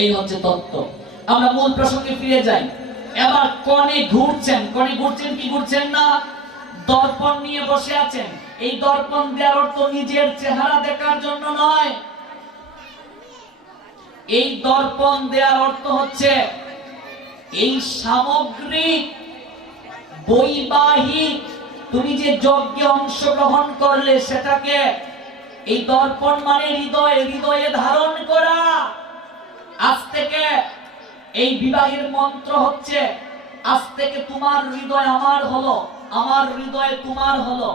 এই হচ্ছে তত্ত্ব। আমরা মূল প্রসঙ্গে ফিরে যাই। এবার কনে ঘুরছেন কি ঘুরছেন না, দর্পণ নিয়ে বসে আছেন। এই দর্পণ দেওয়ার অর্থ নিজের চেহারা দেখার জন্য নয়। এই দর্পণ দেওয়ার অর্থ হচ্ছে এই সামগ্রিক বৈবাহিক তুমি যে যজ্ঞে অংশগ্রহণ করলে সেটাকে, এই দর্পণ মানে হৃদয়ে ধারণ করা। আজ থেকে এই বিবাহের মন্ত্র হচ্ছে, আজ থেকে তোমার হৃদয় আমার হলো, আমার হৃদয় তোমার হলো।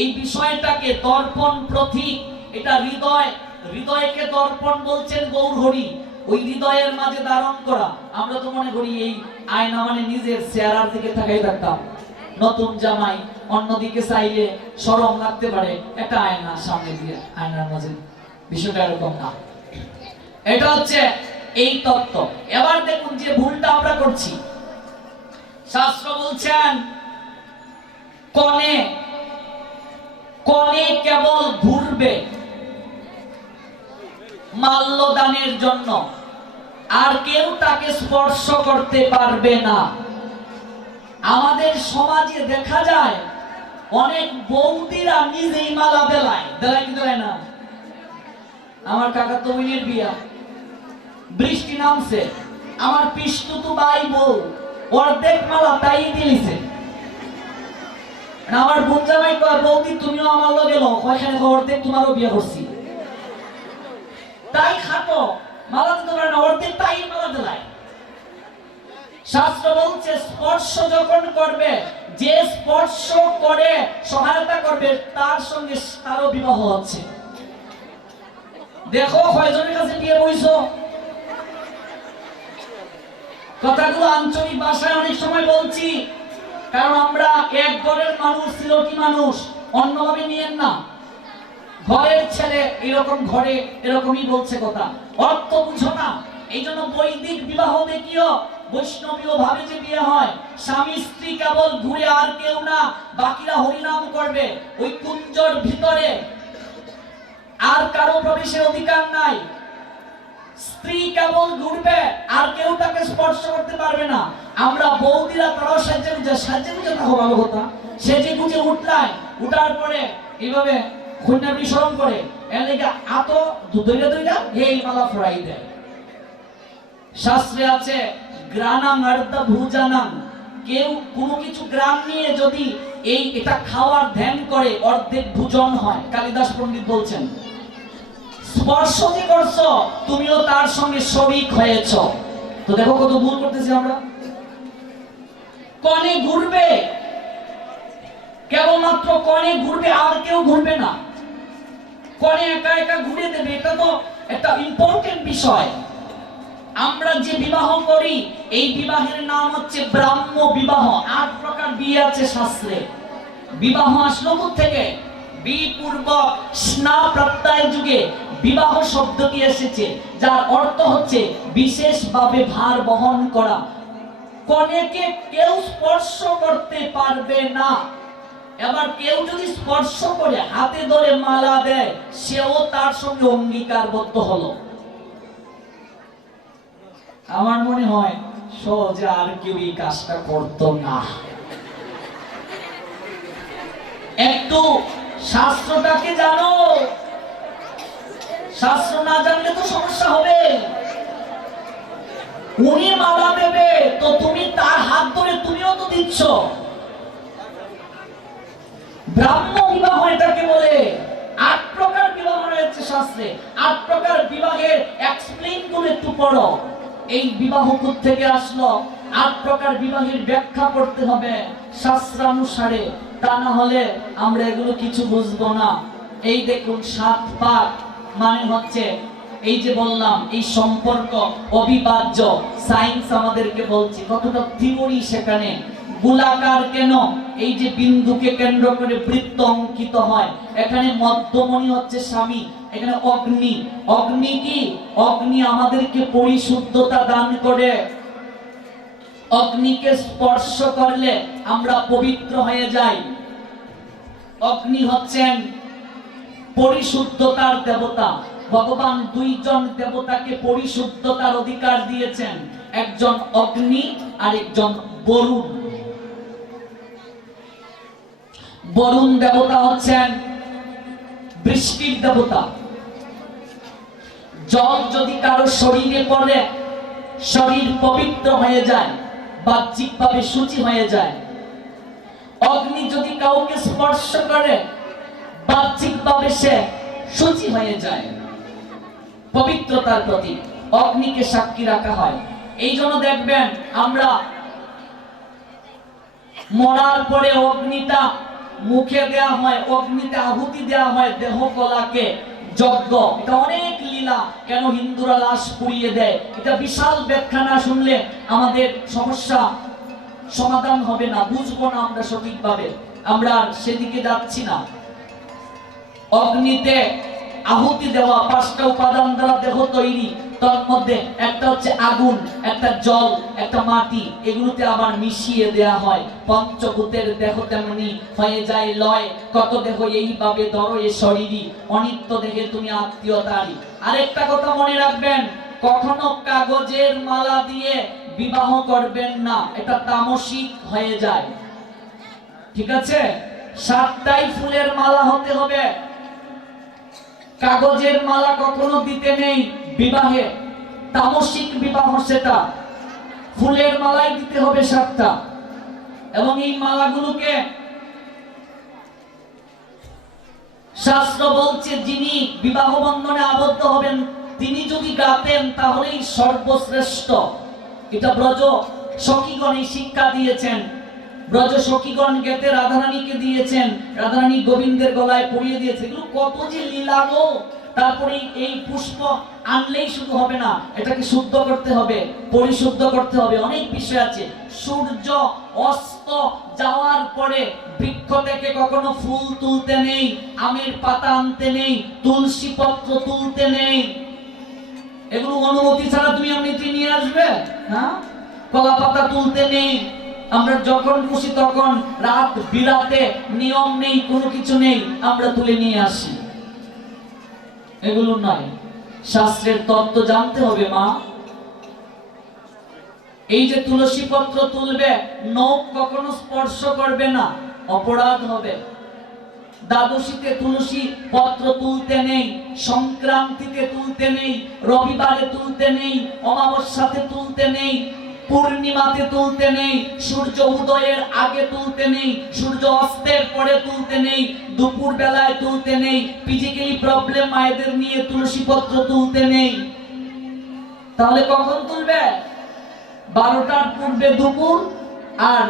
এই বিষয়টাকে দর্পণ প্রতীক, এটা হৃদয়কে দর্পণ বলছেন গৌরহরি। ওই হৃদয়ের মাঝে ধারণ করা। আমরা তো মনে করি এই আয়না মানে নিজের চেহারার দিকে তাকাই থাকতাম। নতুন জামাই অন্যদিকে চাইলে শরম লাগতে পারে, একটা আয়না সামনে দিয়ে, আয়নার মাঝে। বিষয়টা এরকম না। এটা হচ্ছে এই তত্ত্ব। এবার দেখুন যে ভুলটা আমরা করছি। শাস্ত্র বলছেন কনে কেবল ঘুরবে মাল্যদানের জন্য, আর কেউ তাকে স্পর্শ করতে পারবে না। আমাদের সমাজে দেখা যায় অনেক বৌদিরা নিজেই মালা দেলায় কি দেয় না। আমার কাকা তো বোনের বিয়া, বৃষ্টি নামছে, আমার পিস্তুতু ভাই বউ অর্ধেক মালা তাই দিয়েছে। আমার বোন জামাই কয়, বৌদি তুমিও আমার লগে লো, কয়খানে অর্ধেক তোমারও বিয়ে করছি, তাই খাটো মালা দিতে পারে না, অর্ধেক তাই মালা দেলায়। শাস্ত্র বলছে স্পর্শ যখন করবে, যে স্পর্শ করে সহায়তা করবে তার সঙ্গে তারও বিবাহ হচ্ছে। দেখো কয়জনের কাছে বিয়ে বইছো। কথাগুলো আঞ্চলিক ভাষায় অনেক সময় বলছি, কারণ আমরা এক ঘরের মানুষ, সিলটি মানুষ, অন্যভাবে নিয়েন না। ঘরের ছেলে এরকম ঘরে এরকমই বলছে কথা, অর্থ বুঝো না। এই জন্য বৈদিক বিবাহ দেখিও বৈষ্ণবীয় ভাবে যে বিয়ে হয়, স্বামী স্ত্রী কেবল ঘুরে আর কেউ না, বাকিরা হরিনাম করবে ওই কুঞ্জর ভিতরে, আর কারো প্রবেশের অধিকার নাই। স্ত্রী কেবল ঘুরবে, আর কেউ তাকে স্পর্শ করতে পারবে না। আমরা বৌদিরা তারাও সাজে গুজে থাকো, ভালো কথা, সেজে গুজে উঠলাই, উঠার পরে এইভাবে কন্যা বিসরণ করে, এর লেগে আত দইরা এই মালা ফরাই দেয়। শাস্ত্রে আছে গ্রানাং আর্ধা ভুজানাং, কেউ কোনো কিছু গ্রাম নিয়ে যদি এটা খাওয়ার ধ্যান করে অর্ধেক ভোজন হয়। কালিদাস পণ্ডিত বলছেন স্পর্শ যে করছো তুমিও তার সঙ্গে শরীক হয়েছ। তো দেখো কত ভুল করতেছি আমরা। কনে ঘুরবে, কেবলমাত্র কনে ঘুরবে, আর কেউ ঘুরবে না। কনে একা একা ঘুরে দেবে, এটা তো একটা ইম্পর্টেন্ট বিষয়। আমরা যে বিবাহ করি এই বিবাহের নাম হচ্ছে ব্রাহ্ম বিবাহ। ৮ প্রকার বিয়ে আছে শাস্ত্রে। বিবাহ আসলো থেকে বিপূর্বক স্না প্রত্যয় যুগে বিবাহ শব্দটি এসেছে, যার অর্থ হচ্ছে বিশেষভাবে ভার বহন করা। কনেকে কেউ স্পর্শ করতে পারবে না। এবার কেউ যদি স্পর্শ করে হাতে ধরে মালা দেয়, সেও তার সঙ্গে অঙ্গীকারবদ্ধ হলো। আমার মনে হয় সহজে আর কেউ এই কাজটা করতো না। একটু শাস্ত্রটাকে জানো, শাস্ত্র না জানলে তো সমস্যা হবে। উনি মালা দেবে তো তুমি তার হাত ধরে তুমিও তো দিচ্ছ। ব্রাহ্ম বিবাহ এটাকে বলে। ৮ প্রকার বিবাহ রয়েছে শাস্ত্রে। ৮ প্রকার বিবাহের এক্সপ্লেইন করে একটু পড়ো। এই বিবাহ থেকে আসলো, ৮ প্রকার বিবাহের ব্যাখ্যা করতে হবে শাস্ত্রানুসারে, তা না হলে আমরা এগুলো কিছু বুঝবো না। এই দেখুন ৭ পাক মানে হচ্ছে এই যে বললাম এই সম্পর্ক অবিভাজ্য। সায়েন্স আমাদেরকে বলছে কতটা থিওরি সেখানে। গোলাকার কেন? এই যে বিন্দুকে কেন্দ্র করে বৃত্ত অঙ্কিত হয়, এখানে মধ্যমণি হচ্ছে স্বামী, এখানে অগ্নি। অগ্নি কি? অগ্নি আমাদেরকে পরিশুদ্ধতা দান করে। অগ্নিকে স্পর্শ করলে আমরা পবিত্র হয়ে যাই। অগ্নি হচ্ছেন পরিশুদ্ধতার দেবতা। ভগবান দুইজন দেবতাকে পরিশুদ্ধতার অধিকার দিয়েছেন, একজন অগ্নি আর একজন বরুণ। বরুণ দেবতা হচ্ছেন বৃষ্টির দেবতা। জল যদি কারো শরীরে পড়ে শরীর পবিত্র হয়ে যায়, বাহ্যিকভাবে শুচি হয়ে যায়। অগ্নি যদি কাউকে স্পর্শ করে বাহ্যিকভাবে সে শুচি হয়ে যায়। পবিত্রতার প্রতীক অগ্নিকে সাক্ষী রাখা হয়। এই জন্য দেখবেন আমরা মরার পরে অগ্নিটা মুখে দেয়া হয়, অগ্নিতে আহুতি দেয়া হয় দেহ কলাকে, যজ্ঞ। এটা অনেক লীলা। কেন হিন্দুরা লাশ পুড়িয়ে দেয়, এটা বিশাল ব্যাখ্যা না শুনলে আমাদের সমস্যা সমাধান হবে না, বুঝবো না আমরা সঠিকভাবে। আমরা সেদিকে যাচ্ছি না। অগ্নিতে আহুতি দেওয়া 5টা উপাদান দ্বারা দেহ তৈরি। তার মধ্যে একটা হচ্ছে আগুন, একটা জল, একটা মাটি। এগুলোতে আবার মিশিয়ে দেয়া হয়। পঞ্চভূতের দেহ তেমনি হয়ে যায় লয়, কত দেহ এইভাবে ধরো এ শরীরই, অনিত্য দেহে তুমি আত্মীয়তারি। আরেকটা কথা মনে রাখবেন, কখনো কাগজের মালা দিয়ে বিবাহ করবেন না, এটা তামসিক হয়ে যায়। ঠিক আছে? 7টাই ফুলের মালা হতে হবে। কাগজের মালা কখনো দিতে নেই বিবাহে, তামসিক বিবাহ সেটা। ফুলের মালাই দিতে হবে 7টা। এবং এই মালাগুলোকে শাস্ত্র বলছে যিনি বিবাহ বন্ধনে আবদ্ধ হবেন তিনি যদি গাতেন তাহলেই সর্বশ্রেষ্ঠ। এটা ব্রজ সখীগণ শিক্ষা দিয়েছেন। ব্রজ সখীগণ গেতে রাধারানীকে দিয়েছেন, রাধারানী গোবিন্দের গলায় পরিয়ে দিয়েছে। এগুলো কত যে লীলা গো। তারপরে এই পুষ্প আনলেই শুধু হবে না, এটাকে শুদ্ধ করতে হবে, পরিশুদ্ধ করতে হবে, অনেক বিষয় আছে। সূর্য অস্ত যাওয়ার পরে বৃক্ষ থেকে কখনো ফুল তুলতে নেই, আমের পাতা আনতে নেই, তুলসী পত্র তুলতে নেই। এগুলো অনুমতি ছাড়া তুমি এমনিতেই নিয়ে আসবে? হ্যাঁ, কলা পাতা তুলতে নেই। আমরা যখন খুশি তখন রাত বিরাতে নিয়ম নেই, কোনো কিছু নেই, আমরা তুলে নিয়ে আসি। এগুলো নয়, শাস্ত্রের তত্ত্ব জানতে হবে মা। এই যে তুলসী পত্র তুলবে, নখ কখনো স্পর্শ করবে না, অপরাধ হবে। দ্বাদশীতে তুলসী পত্র তুলতে নেই, সংক্রান্তিতে তুলতে নেই, রবিবারে তুলতে নেই, অমাবস্যাতে তুলতে নেই, পূর্ণিমাতে তুলতে নেই, সূর্য উদয়ের আগে তুলতে নেই, সূর্য অস্তের পরে তুলতে নেই, দুপুর বেলায় তুলতে নেই। ফিজিক্যালি প্রবলেম মায়েদের নিয়ে তুলসী পত্র তুলতে নেই। তাহলে কখন তুলবে? 12টার পূর্বে দুপুর আর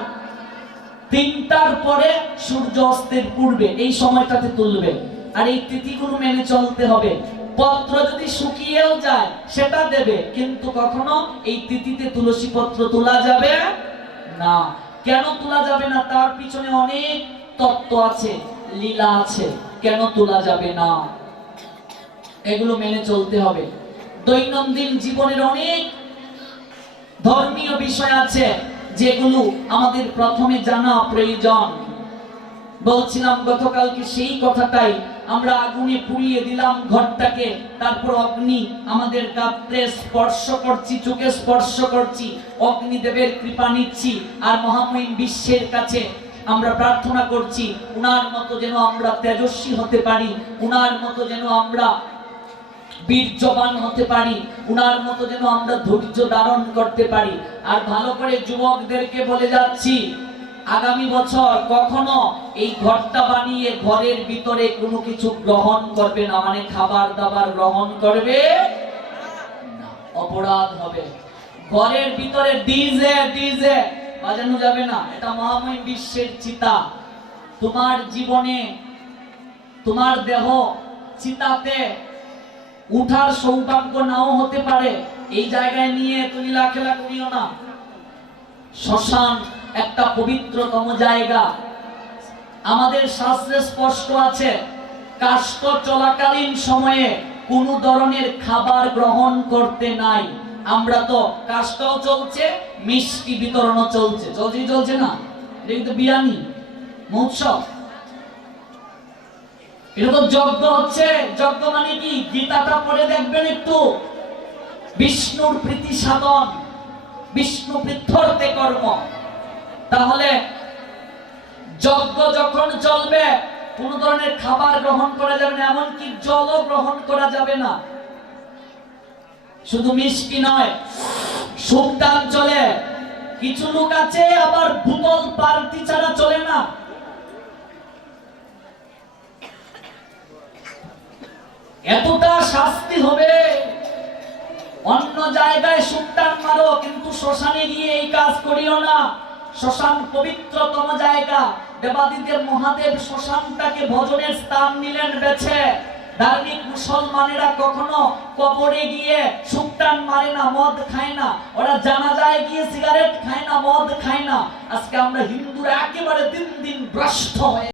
3টার পরে সূর্য অস্তের পূর্বে, এই সময়টাতে তুলবে। আর এই তিথিগুলো মেনে চলতে হবে। পত্র যদি শুকিয়েও যায় সেটা দেবে, কিন্তু কখনো এই তিথিতে তুলসী পত্র তোলা যাবে না। কেন তোলা যাবে না তার পিছনে অনেক তত্ত্ব আছে, লীলা আছে। কেন তোলা যাবে না এগুলো মেনে চলতে হবে। দৈনন্দিন জীবনের অনেক ধর্মীয় বিষয় আছে যেগুলো আমাদের প্রথমে জানা প্রয়োজন। বলছিলাম গতকালকে সেই কথাটাই, আমরা আগুনে পুড়িয়ে দিলাম ঘরটাকে, তারপর অগ্নি আমাদের গাত্রে স্পর্শ করছি, চোখে স্পর্শ করছি, অগ্নিদেবের কৃপা নিচ্ছি। আর মহামহিম বিশ্বের কাছে আমরা প্রার্থনা করছি উনার মতো যেন আমরা তেজস্বী হতে পারি, উনার মতো যেন আমরা বীর্যবান হতে পারি, উনার মতো যেন আমরা ধৈর্য ধারণ করতে পারি। আর ভালো করে যুবকদেরকে বলে যাচ্ছি, আগামী বছর কখনো এই ঘরটা বানিয়ে ঘরের ভিতরে কোনো কিছু গ্রহণ করবে না, মানে খাবার দাবার গ্রহণ করবে না, অপরাধ হবে। ঘরের ভিতরে ডিজে ডিজে বাজানো যাবে না, এটা মহামহিম বিশ্বের চিতা। তোমার জীবনে তোমার দেহ চিতাতে উঠার সৌভাগ্য নাও হতে পারে, এই জায়গায় নিয়ে তুমি লাখেলা করিও না। শ্মশান একটা পবিত্রতম জায়গা। আমাদের শাস্ত্রে স্পষ্ট আছে, কাষ্ট চলাকালীন সময়ে কোন ধরনের খাবার গ্রহণ করতে নাই। আমরা তো কাষ্টও চলছে, মিষ্টি বিতরণও চলছে, চলছে না? এটা কিন্তু বিয়ানি মহোৎসব। এটা তো যজ্ঞ হচ্ছে। যজ্ঞ মানে কি? গীতাটা পড়ে দেখবেন একটু। বিষ্ণুর প্রীতি সাধন, বিষ্ণু পৃথর্তে কর্ম। তাহলে যজ্ঞ যখন চলবে কোন ধরনের খাবার গ্রহণ করা যাবে না, এমনকি জলও গ্রহণ করা যাবে না। শুধু মিষ্টি নয়, সুক্তান চলে। কিছু লোক আছে আবার বোতল পার্টি ছাড়া চলে না। এতটা শাস্তি হবে। অন্য জায়গায় সুক্তান মারো, কিন্তু শ্মশানে গিয়ে এই কাজ করিও না। শ্মশান পবিত্রতম জায়গা। দেবাদিদেব মহাদেব শ্মশানটাকে ভজনের স্থান নিলেন বেছে। ধার্মিক মুসলমানেরা কখনো কবরে গিয়ে সুক্তান মারে না, মদ খায় না। ওরা জানাজায় গিয়ে সিগারেট খায় না, মদ খায় না। আজকে আমরা হিন্দুরা একেবারে দিন দিন ভ্রষ্ট হয়ে